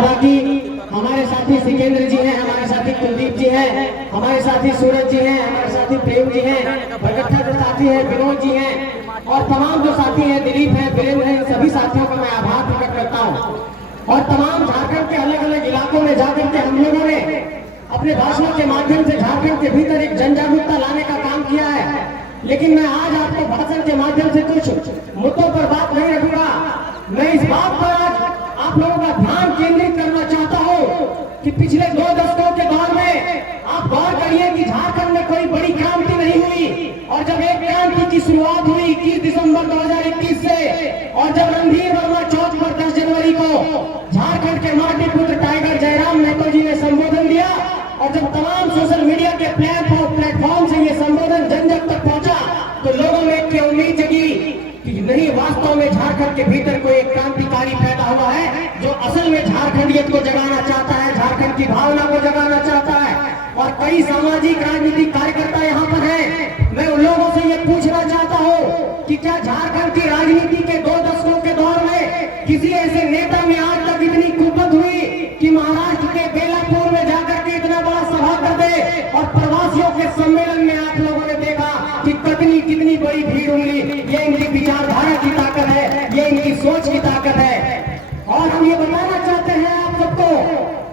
बाकी हमारे साथी सिकेंद्र जी हैं, हमारे साथी कुलदीप जी हैं, हमारे साथी सूरज जी हैं, हमारे साथी प्रेम जी हैं, प्रगट्ठा जो साथी हैं विनोद जी हैं और तमाम जो साथी हैं दिलीप हैं, वीरेंद्र हैं, सभी साथियों का मैं आभार प्रकट करता हूं। और तमाम झारखंड के अलग अलग इलाकों में जाकर के हम लोगों ने अपने भाषणों के माध्यम से झारखंड के भीतर एक जन जागरूकता लाने का काम किया है। लेकिन मैं आज आपको भाषण के माध्यम से कुछ मुद्दों पर बात नहीं रखूंगा। मैं इस बात पर आज आप लोगों का ध्यान केंद्रित करना चाहता हूं कि पिछले 2 दशकों के दौर में आप गौर करिए कि झारखंड में कोई बड़ी क्रांति नहीं हुई और जब एक क्रांति की शुरुआत हुई 21 दिसंबर 2021 से और जब रणधीर वर्मा चौक पर 10 जनवरी को झारखंड के माटी पुत्र टाइगर जयराम नेतो जी ने संबोधन दिया और जब तमाम सोशल मीडिया के प्लेटफॉर्म से ये संबोधन जन जन तक पहुंचा तो लोगों में एक उम्मीद जगी कि नहीं, वास्तव में झारखंड के भीतर कोई एक क्रांतिकारी पैदा हुआ है जो असल में झारखंडियत को जगाना चाहता है, झारखंड की भावना को जगाना चाहता है। और कई सामाजिक राजनीतिक कार्यकर्ता यहाँ पर हैं। मैं उन लोगों से ये पूछना चाहता हूँ कि क्या झारखंड की राजनीति के 2 दशकों के दौर में किसी ऐसे नेता में आज तक इतनी कुपत हुई कि महाराष्ट्र के बेलापुर में जाकर के इतना बड़ा सभा कर दे और प्रवासियों के सम्मेलन में आप लोगों ने देखा कि कितनी बड़ी भीड़ हुई। ये इनकी विचारधारा की ताकत है, ये इनकी सोच की ताकत है। और हम ये बताना चाहते हैं आप सबको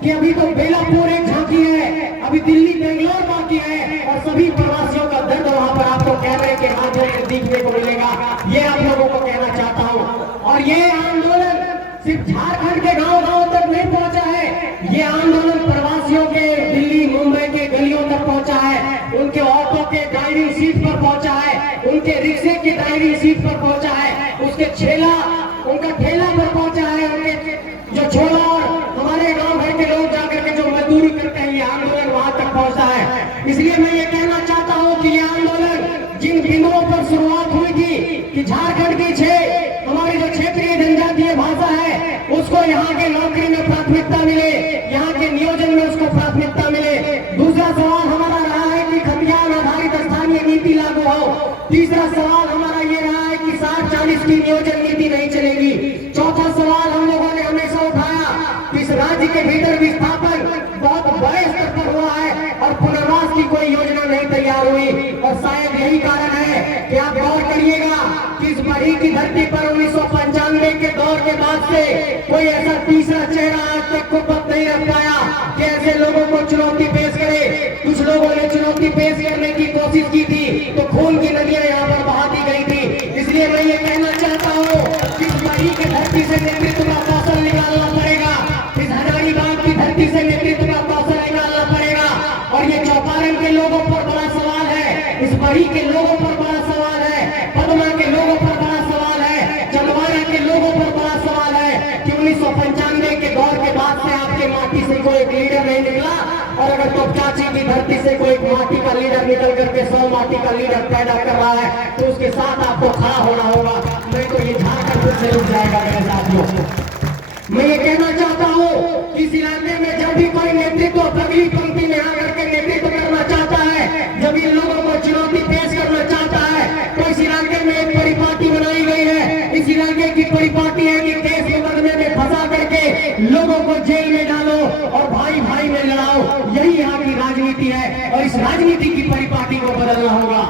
कि अभी तो बेलापुर एक झांकी है, अभी दिल्ली बेंगलोर बाकी है और सभी प्रवासियों का दर्द वहां पर आपको कैमरे के माध्यम से देखने को मिलेगा। ये आप लोगों को कहना चाहता हूं। और ये आंदोलन सिर्फ झारखंड के गांव-गांव तक नहीं पहुंचा है, ये आंदोलन प्रवासियों के दिल्ली मुंबई के गलियों तक पहुंचा है, उनके ऑटो के ड्राइविंग सीट पर पहुंचा है, उनके रिक्शे की ड्राइविंग सीट पर पहुंचा है, उसके उनका ठेला पर पहुंचा है, उनके जो छोला और हमारे गांव भर के लोग जाकर के जो मजदूरी करते हैं, ये आंदोलन वहां तक पहुंचा है। इसलिए मैं ये कहना चाहता हूं कि ये आंदोलन जिन बिंदुओं पर शुरुआत हुई थी कि झारखंड की हमारी जो क्षेत्रीय जनजातीय भाषा है उसको यहाँ के नौकरी में प्राथमिकता मिले, यहाँ के नियोजन में उसको प्राथमिकता मिले। दूसरा सवाल हमारा रहा है कि खतियान आधारित स्थानीय नीति लागू हो। तीसरा सवाल हमारा ये रहा है कि 60-40 की नियोजन नीति नहीं चलेगी। चौथा सवाल हम लोगों ने हमेशा उठाया कि इस राज्य के भीतर विस्थापन बहुत बड़े स्तर पर हुआ है और पुनर्वास की कोई योजना नहीं तैयार हुई। और शायद यही कारण है कि आप गौर करिएगा कि इस बड़ी की धरती पर 1995 के दौर के बाद से कोई ऐसा तीसरा चेहरा आज तक को पद नहीं रख पाया कि ऐसे लोगों को चुनौती पेश करे। कुछ लोगों ने चुनौती पेश करने की कोशिश की थी तो खून की नदियां यहाँ पर बहा दी गई थी। इसलिए मैं ये कहना चाहता हूँ कि इस बड़ी की धरती से नेतृत्व का कौशल निकालना पड़ेगा, इस हजारीबाग की धरती से नेतृत्व का कौशल निकालना पड़ेगा। और ये चौपारण के लोगों पर बड़ा सवाल है, इस बड़ी के लोगों पर बड़ा सवाल है, पदमा के लोगों पर बड़ा सवाल है, चंदवाड़ा के लोगों पर बड़ा सवाल है कि 1995 के दौर के बाद से आपके माटी से कोई एक लीडर नहीं निकला। और अगर तोपचाची की धरती से कोई माटी का लीडर निकल करके 100 माटी का लीडर पैदा कर रहा है तो उसके साथ आपको खड़ा होना होगा, नहीं तो ये झारखंड से रुक जाएगा। मेरे साथियों, मैं ये कहना चाहता हूँ कि इस इलाके में जब भी कोई नेतृत्व अगली पंक्ति में आकर के नेतृत्व करना चाहता है, जब इन लोगों को चुनौती पेश करना चाहता है, तो इस इलाके में एक परिपाटी बनाई गई है। इस इलाके की परिपाटी है कि केस मुकदमे में फंसा करके लोगों को जेल में डालो और भाई भाई में लड़ाओ। यही यहाँ की राजनीति है और इस राजनीति की परिपाटी को बदलना होगा।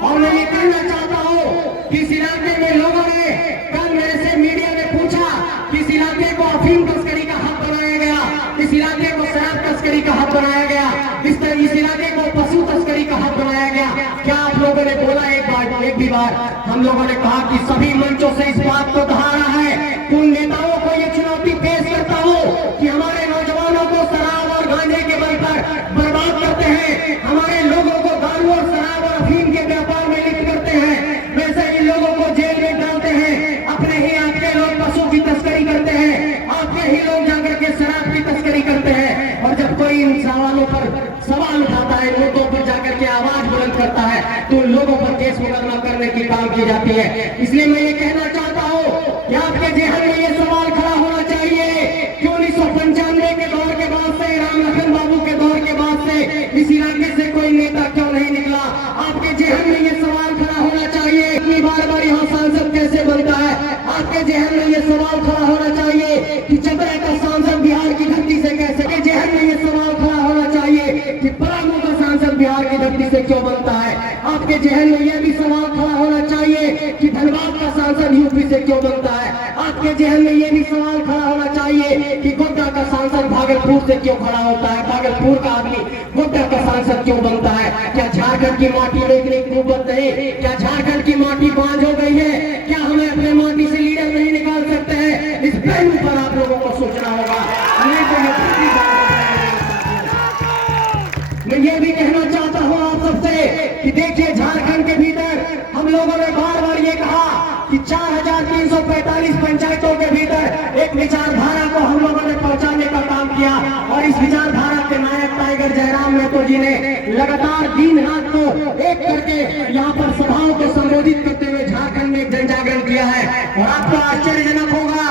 और मैं ये कहना चाहता हूँ कि इस इलाके में लोगों ने कल मेरे से मीडिया में पूछा कि इस इलाके को अफीम तस्करी का हब बनाया गया, इस इलाके को शराब तस्करी का हब बनाया गया, इस इलाके को पशु तस्करी का हब बनाया गया। क्या आप लोगों ने बोला एक भी बार? हम लोगों ने कहा कि सभी मंचों से इस बात को दोहराना है कि उन नेताओं को ये चुनौती पेश करता हूँ कि हमारे नौजवानों को शराब और गांजे के बल पर बर्बाद करते हैं, हमारे लोगों को दारू और शराब और अफीम के व्यापार में लिप्त करते हैं, वैसे ही लोगों को जेल में डालते हैं। अपने ही आपके लोग पशु की तस्करी करते हैं, आपके ही लोग जाकर के शराब की तस्करी करते हैं। और जब कोई इन सवालों पर सवाल उठाता है, मुद्दों पर जाकर के आवाज बुलंद करता है तो उन लोगों पर केस मुकदमा करने की काम की जाती है। इसलिए मैं ये कहना चाहता हूँ कि आपके जेहन में ये सवाल खड़ा होना चाहिए कि 1995 के दौर के बाद से, राम लखन बाबू के दौर के बाद से इस इलाके से कोई नेता क्यों नहीं निकला? आपके जेहन में ये सवाल खड़ा होना चाहिए। इतनी बार यहाँ सांसद कैसे बनता है? आपके जेहन में ये सवाल खड़ा होना चाहिए कि चतरा का सांसद बिहार आपके जहन में यह भी सवाल खड़ा होना चाहिए कि धनबाद का सांसद यूपी से क्यों बनता है। आपके जहन में यह भी सवाल खड़ा होना चाहिए कि गोड्डा का सांसद भागलपुर से क्यों खड़ा होता है, भागलपुर का आदमी गोड्डा का सांसद क्यों बनता है। क्या झारखंड की माटी में इतनी कुव्वत नहीं? क्या झारखंड की माटी बांझ हो गई है? क्या हमें अपने माटी से लीडर नहीं निकाल सकते हैं? इस पहलू पर आप लोगों को सोचना होगा। नहीं तो मैं ये भी कहना चाहता हूँ आप सबसे कि देखिए, झारखंड के भीतर हम लोगों ने बार बार ये कहा कि 4345 पंचायतों के भीतर एक विचारधारा को हम लोगों ने पहुंचाने का काम किया। और इस विचारधारा के नायक टाइगर जयराम महतो जी ने लगातार दिन रात को एक करके यहाँ पर सभाओं को संबोधित करते हुए झारखंड में जन जागरण किया है। और आपको आश्चर्यजनक होगा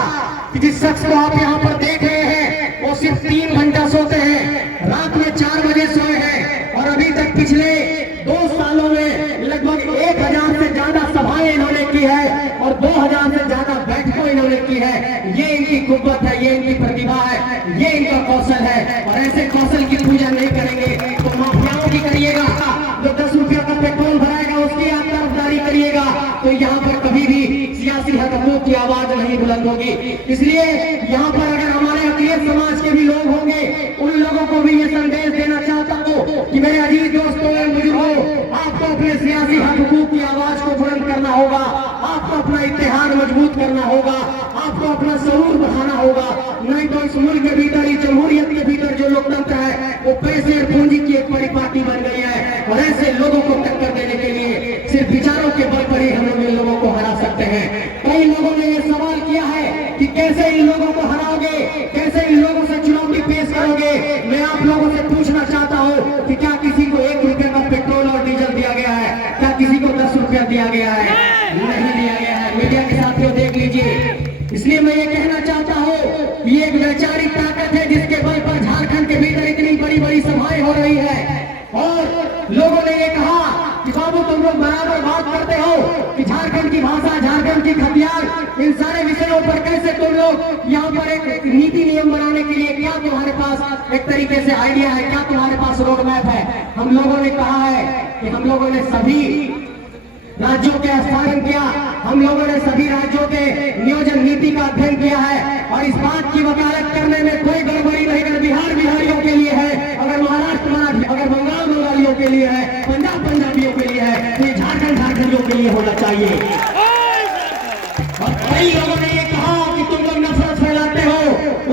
कि जिस शख्स को आप यहाँ पर देख रहे हैं वो सिर्फ 3 घंटा सोते हैं, रात में 4 बजे सोए हैं और अभी तक पिछले 2 सालों में लगभग 1000 से ज्यादा सभाएं इन्होंने की है और 2000 से ज्यादा बैठकों इन्होंने की है। ये इनकी कुव्वत है, ये इनकी प्रतिभा है, ये इनका कौशल है। और ऐसे कौशल की पूजा नहीं करेंगे तो माफियाओं की करिएगा। जो 10 रुपया का पेट्रोल भराएगा उसकी आप तरफदारी करिएगा तो यहाँ पर कभी भी सियासी हकूमत की आवाज नहीं बुलंद होगी। इसलिए यहाँ पर अगर हमारे अखिलेश समाज के भी लोग होंगे, उन लोगों को भी ये संदेश देना चाहता हूँ कि मेरे अजीज दोस्तों एवं बुजुर्गों, आपको अपने सियासी हकूमत की आवाज को बुलंद करना होगा, आपको अपना इत्तेहाद मजबूत करना होगा, आपको अपना शऊर बढ़ाना होगा। नहीं तो इस मुल्क के भीतर, इस जमहूरियत के भीतर जो लोकतंत्र है वो पैसे और पूंजी की एक परिपाटी बन गई है। और ऐसे लोगों को टक्कर देने के लिए सिर्फ विचारों के बल पर ही हम लोग इन लोगों को हरा सकते हैं। कई लोगों ने ये सवाल किया है कि कैसे इन लोगों को हराओगे, कैसे इन लोगों से चुनौती पेश करोगे। मैं आप लोगों से पूछना चाहता हूँ कि क्या किसी को 1 रुपए का पेट्रोल और डीजल दिया गया है? क्या किसी को 10 रुपया दिया गया है? नहीं दिया गया है। मीडिया के साथियों देख लीजिए। इसलिए मैं ये कहना चाहता हूँ कि ये एक वैचारिक ताकत है जिसके बल पर झारखंड के भीतर इतनी बड़ी बड़ी सभाएं हो रही है। और लोगों ने ये कहा कि बाबू तुम लोग बराबर बात करते हो कि झारखंड की भाषा, झारखंड की खतियार, इन सारे विषयों पर कैसे तुम लोग यहाँ पर एक नीति नियम बनाने के लिए क्या तुम्हारे पास एक तरीके से आइडिया है, क्या तुम्हारे पास रोड मैप है? हम लोगों ने कहा है कि हम लोगों ने सभी राज्यों के स्थापन किया, हम लोगों ने सभी राज्यों के नियोजन नीति का अध्ययन किया है। और इस बात की वकालत करने में कोई गड़बड़ी नहीं। अगर बिहार बिहारियों के लिए है, अगर महाराष्ट्र अगर बंगाल बंगालियों के लिए है, पंजाब पंजाबियों के लिए है, तो ये झारखंड झारखंडियों के लिए होना चाहिए। और कई लोगों ने ये कहा कि तुम लोग नफरत फैलाते हो।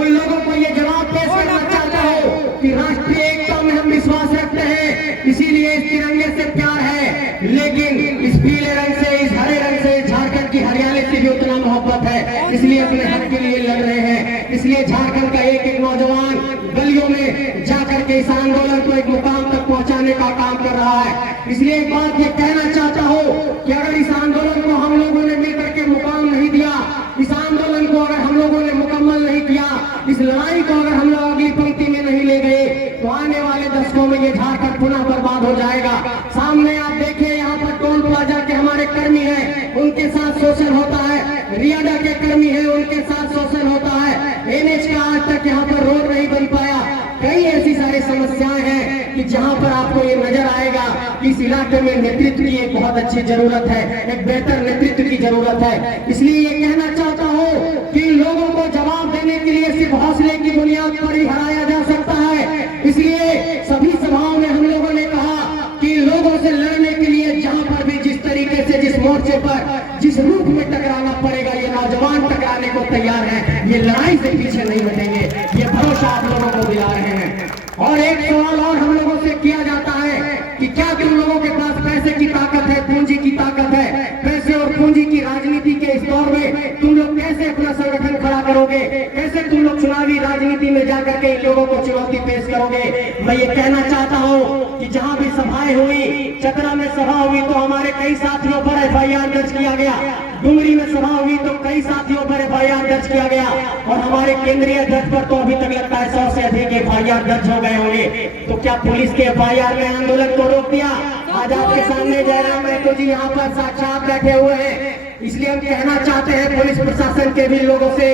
उन लोगों को ये जवाब पेश करना चाहता हो कि राष्ट्रीय एकता में हम विश्वास रखते हैं, इसीलिए इस तिरंगे से प्यार है, लेकिन इस पीले रंग से, इस हरे रंग से, झारखंड की हरियाली से भी उतना मोहब्बत है, इसलिए अपने हक के लिए लड़ रहे हैं। इसलिए झारखंड का एक एक नौजवान गलियों में जाकर के इस आंदोलन को एक मुकाम तक पहुंचाने का काम कर रहा है। इसलिए एक बात ये कहना चाहता हूँ कि अगर इस आंदोलन को हम लोगों ने मिलकर के मुकाम नहीं दिया, इस आंदोलन को अगर हम लोगों ने मुकम्मल नहीं किया, इस लड़ाई को अगर हम लोग अगली पंक्ति में नहीं ले गए, तो आने वाले दशकों में ये झारखंड पुनः बर्बाद हो जाएगा। सामने आप देखिए, यहाँ पर टोल प्लाजा के हमारे कर्मी हैं, उनके साथ शोषण होता है। रियाडा के कर्मी हैं, उनके साथ शोषण होता है। NH का आज तक यहाँ पर रोड नहीं बन पाया। कई ऐसी सारी समस्याएं हैं कि जहां पर आपको ये नजर आएगा कि इस इलाके में नेतृत्व की एक बहुत अच्छी जरूरत है, एक बेहतर नेतृत्व की जरूरत है। इसलिए ये कहना चाहता हूँ कि लोगों को जवाब देने के लिए सिर्फ हौसले की बुनियाद पर ही हराया जा सकता है। इसलिए सभी सभाओं में हम लोगों ने कहा कि लोगों से लड़ने के लिए जहां पर भी जिस तरीके से, जिस मोर्चे पर, जिस रूप में टकराना पड़ेगा, ये नौजवान टकराने को तैयार है, ये लड़ाई से पीछे नहीं हटेंगे, ये भरोसा आप लोगों को दिला रहे हैं। और एक सवाल और हम लोगों से किया जाता है कि क्या तुम लोगों के पास पैसे की ताकत है, पूंजी की ताकत है? पैसे और पूंजी की राजनीति के इस दौर में तुम लोग कैसे अपना संगठन खड़ा करोगे? कैसे तुम लोग चुनावी राजनीति में जाकर के इन लोगों को चुनौती पेश करोगे? मैं ये कहना चाहता हूँ कि जहाँ भी सभाएं हुई, चतरा में सभा हुई तो हमारे कई साथियों पर FIR दर्ज किया गया, डुमरी में सभा हुई तो कई साथियों पर FIR दर्ज किया गया, और हमारे केंद्रीय अध्यक्ष पर तो अभी तक लगता है 100 से अधिक FIR दर्ज हो गए होंगे। तो क्या पुलिस के FIR ने आंदोलन को रोक दिया? आज आपके सामने जयराम महतो जी यहाँ पर साक्षात बैठे हुए हैं। इसलिए हम कहना चाहते हैं पुलिस प्रशासन के भी लोगों से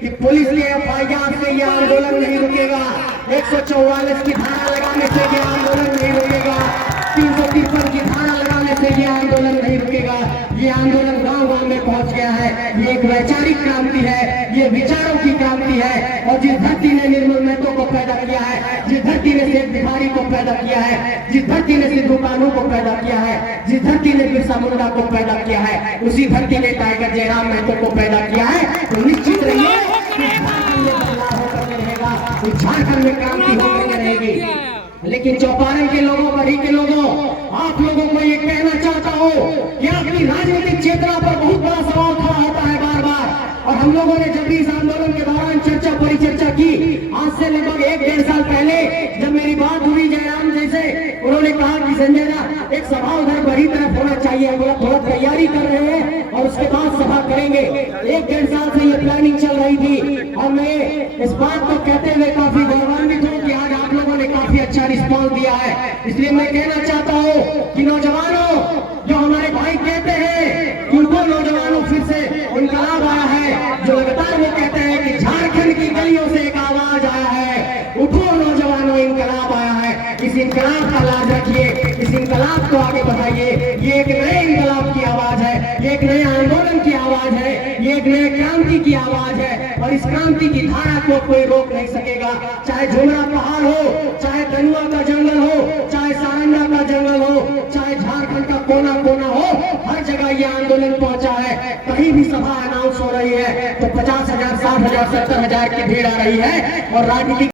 कि पुलिस के FIR से ये आंदोलन नहीं रुकेगा। 144 की धारा लगाने से ये आंदोलन नहीं रुकेगा। 353 की धारा लगाने से ये और जिस धरती ने निर्मल महतो को पैदा किया है, जिस धरती ने शेख भिखारी को पैदा किया है, जिस धरती ने सिद्धू कानू को पैदा किया है, जिस धरती ने बिरसा मुंडा को पैदा किया है, उसी धरती ने टाइगर जयराम महतो को पैदा किया है। तो निश्चित रहिए झारखंड में बदलाव होकर रहेगा, झारखंड में क्रांति होकर रहेगी। लेकिन चौपारण के लोगों, बड़ी के लोगों, आप लोगों को ये कहना चाहता हूँ कि अपनी राजनीतिक चेतना पर बहुत बड़ा सवाल खड़ा होता है बार बार। और हम लोगों ने जब भी इस आंदोलन के दौरान चर्चा परिचर्चा की, आज से लगभग 1-1.5 साल पहले जब मेरी बात हुई जयराम जैसे, उन्होंने कहा कि संजय दा एक सभा उधर बड़ी तरफ होना चाहिए, हम लोग थोड़ा तैयारी कर रहे हैं और उसके बाद सभा करेंगे। 1-1.5 साल से ये प्लानिंग चल रही थी और मैं इस बात को कहते हुए काफी गौरवान्वित हूँ कि आज आप लोगों ने काफी अच्छा रिस्पॉन्स दिया है। इसलिए मैं कहना चाहता हूँ कि नौजवानों, जो हमारे भाई कहते हैं कि उनको नौजवानों फिर से इनकलाब आया है, जो लगातार वो कहते हैं कि झारखंड की गलियों से एक आवाज आया है, उठो नौजवानों, इनकलाब आया है। इस इनकलाब का लाभ रखिए, इस इनकलाब को आगे बढ़ाइए। ये एक नए इनकलाब की आवाज है, ये एक नए आंदोलन की आवाज है, ये एक नए क्रांति की आवाज है और इस क्रांति की धारा को कोई रोक नहीं सकेगा। चाहे झुमरा पहाड़ हो, चाहे दनुआ का जंगल हो, चाहे सारंगा का जंगल हो, चाहे झारखंड का कोना कोना हो, हर जगह ये आंदोलन पहुंचा है। कहीं भी सभा अनाउंस हो रही है तो 50,000, 60,000, 70,000 की भीड़ आ रही है और राजनीतिक